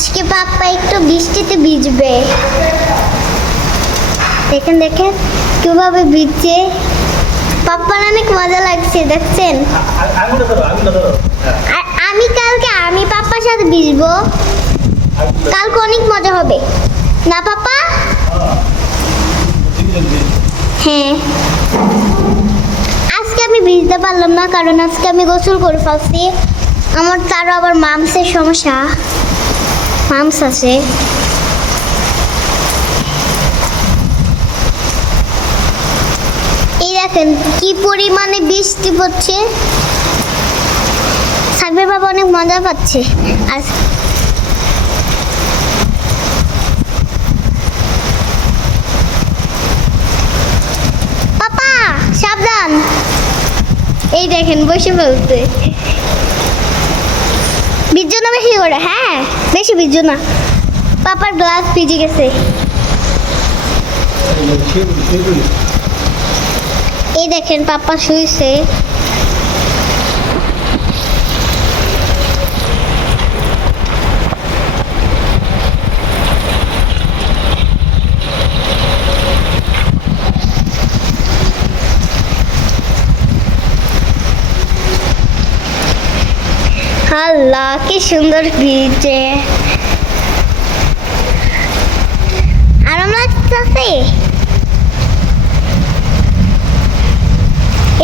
আজকে পাপ্পা একটু বৃষ্টিতে ভিজবে। দেখেন দেখেন কিভাবে ভিজছে। পাপ্পার অনেক মজা লাগছে দেখছেন। আর আমি পাপ্পার সাথে ভিজবো। কালকে অনেক মজা হবে না পাপ্পা? হ্যাঁ, আজকে আমি ভিজতে পারলাম না কারণ আজকে আমি গোসল করে ফেলছি। আমার তারও আবার মামসের সমস্যা, মামস আছে। এই দেখেন কি পরিমাণে বৃষ্টি পড়ছে। সাবির বাবা অনেক মজা পাচ্ছে। আর পাপা সাবধান, এই দেখেন বসে ফেলতে। ভিজো না বেশি করে, হ্যাঁ বেশি ভিজো না। পাপার গ্লাস ভিজে গেছে। এই দেখেন পাপা শুয়েছে। আল্লাহ কি সুন্দর ভিজে, আরাম লাগতেছে।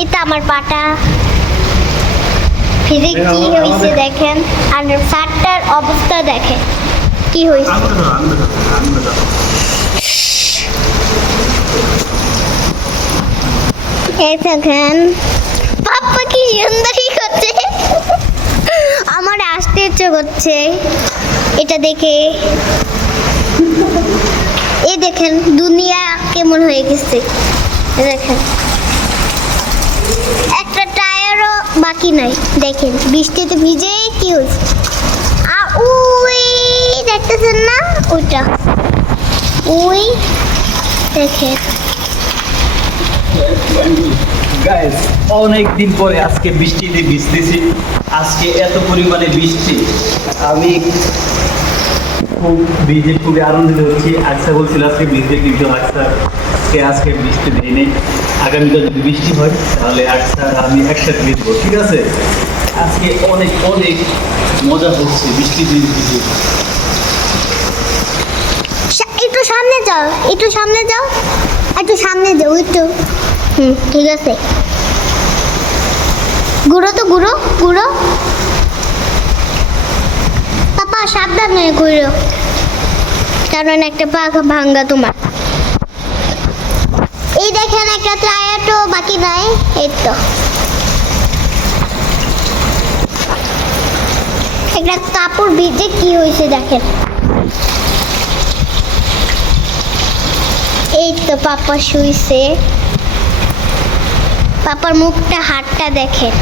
এটা আমার পাটা ফিরে কি হয়েছে দেখেন। আর শার্টটার অবস্থা দেখেন কি হয়েছে। এই দেখেন পাপ্পা কি সুন্দরই করছে। আমার আসতে ইচ্ছে করছে এটা দেখে। এই দেখেন দুনিয়া কেমন হয়ে গেছে। দেখেন একটা টায়ারও বাকি নাই। দেখেন বৃষ্টিতে ভিজে কি হয়েছে। ওই দেখতেছেন না ওইটা, ওই দেখেন। গাইস অনেক দিন পরে আজকে বৃষ্টিতে ভিজতেছি। আজকে এত পরিমাণে বৃষ্টি, আমি খুব ভিজে খুবই আনন্দিত হচ্ছি। আকসা বলছিল আজকে ভিজতে কিন্তু আজকে বৃষ্টি দেয় নেই। আগামীকাল যদি বৃষ্টি হয় তাহলে আকসা আমি একসাথে ভিজবো, ঠিক আছে? আজকে অনেক অনেক মজা হচ্ছে বৃষ্টিতে ভিজে। একটু সামনে যাও, একটু সামনে যাও, একটু সামনে যাও একটু। ঠিক আছে। ঘুরো তো ঘুরো ঘুরো। পাপা সাবধান হয়ে ঘুরো কারণ একটা পাখা ভাঙ্গা তোমার। এই দেখেন একটা টায়ার তো বাকি নাই। এই তো একটা কাপড় ভিজে কি হয়েছে দেখেন। এই তো পাপা শুইছে। পাপার মুখটা হাতটা দেখেন।